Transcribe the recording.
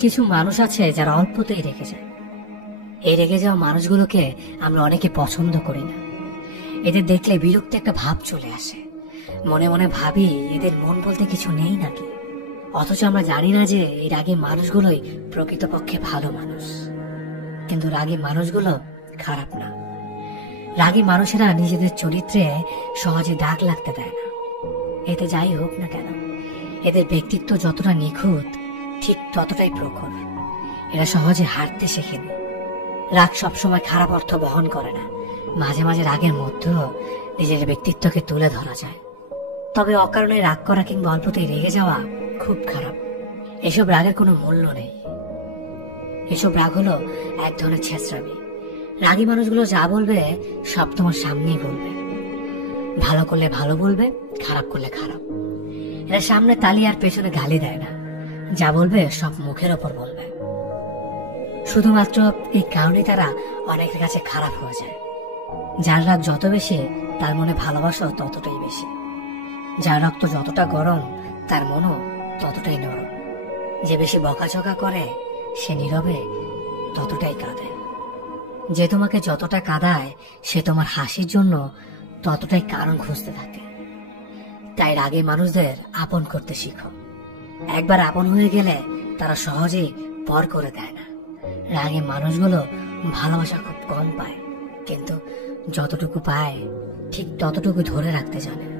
কিছু মানুষ আছে যারা অল্পতেই রেগে যায়। এই রেগে যাওয়া মানুষগুলোকে আমরা অনেকে পছন্দ করি না। এদের দেখলে বিরক্ত একটা ভাব চলে আসে। মনে মনে ভাবি, এদের মন বলতে কিছু নেই নাকি? অথচ আমরা জানি না যে এই রাগী মানুষগুলোই প্রকৃতপক্ষে ভালো মানুষ। কিন্তু রাগী মানুষগুলো খারাপ না। রাগী মানুষেরা নিজেদের চরিত্রে সহজে দাগ লাগতে দেয় না। এতে যাই হোক না কেন, এদের ব্যক্তিত্ব যতটা নিখুঁত ঠিক ততটাই প্রখর। এরা সহজে হারতে শেখেনি। রাগ সবসময় খারাপ অর্থ বহন করে না। মাঝে মাঝে রাগের মধ্যেও নিজের ব্যক্তিত্বকে তুলে ধরা যায়। তবে অকারণে রাগ করা কিংবা অল্পতেই রেগে যাওয়া খুব খারাপ। এসব রাগের কোনো মূল্য নেই। এসব রাগ হলো এক ধরনের ছেঁচড়ামি। রাগী মানুষগুলো যা বলবে সব তোমার সামনেই বলবে। ভালো করলে ভালো বলবে, খারাপ করলে খারাপ। এরা সামনে তালি আর পেছনে গালি দেয় না। যা বলবে সব মুখের ওপর বলবে। শুধুমাত্র এই কারণে তারা অনেকের কাছে খারাপ হয়ে যায়। যার রাগ যত বেশি, তার মনে ভালোবাসাও ততটাই বেশি। যার রক্ত যতটা গরম, তার মনও ততটাই নরম। যে বেশি বকাঝকা করে, সে নীরবে ততটাই কাঁদে। যে তোমাকে যতটা কাঁদায়, সে তোমার হাসির জন্য ততটাই কারণ খুঁজতে থাকে। তাই রাগী মানুষদের আপন করতে শিখো। একবার আপন হয়ে গেলে তারা সহজেই পর করে দেয় না। রাগী মানুষগুলো ভালোবাসা খুব কম পায়, কিন্তু যতটুকু পায় ঠিক ততটুকু ধরে রাখতে জানে।